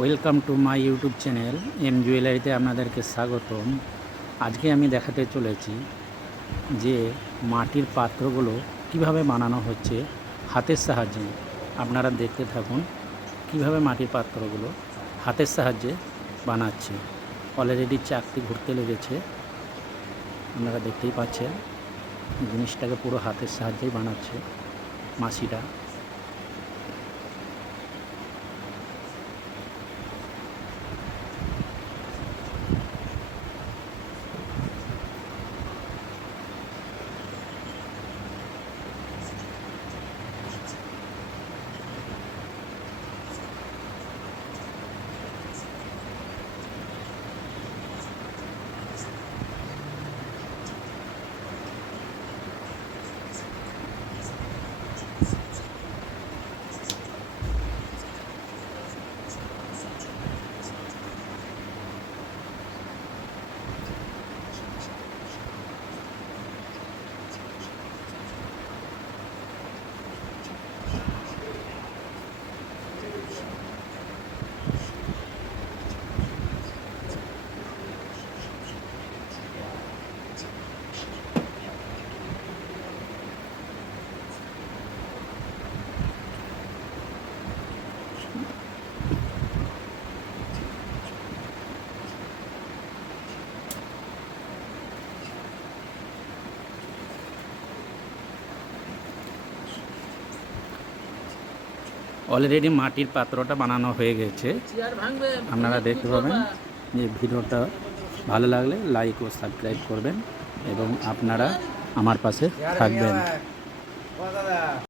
Welcome to my YouTube channel M জুয়েলারিতে আপনাদেরকে স্বাগতম। আজকে আমি দেখাতে চলেছি যে মাটির পাত্রগুলো কিভাবে বানানো হচ্ছে হাতের সাহায্যে। আপনারা দেখতে থাকুন কিভাবে মাটির পাত্রগুলো হাতের সাহায্যে বানাচ্ছে। অলরেডি চাকতি ঘুরতে লেগেছে, আপনারা দেখতেই পাচ্ছেন জিনিসটাকে পুরো হাতের সাহায্যেই বানাচ্ছে মাসিটা। অলরেডি মাটির পাত্রটা বানানো হয়ে গেছে, আপনারা দেখতে পাবেন। যে ভিডিওটা ভালো লাগলে লাইক ও সাবস্ক্রাইব করবেন এবং আপনারা আমার পাশে থাকবেন।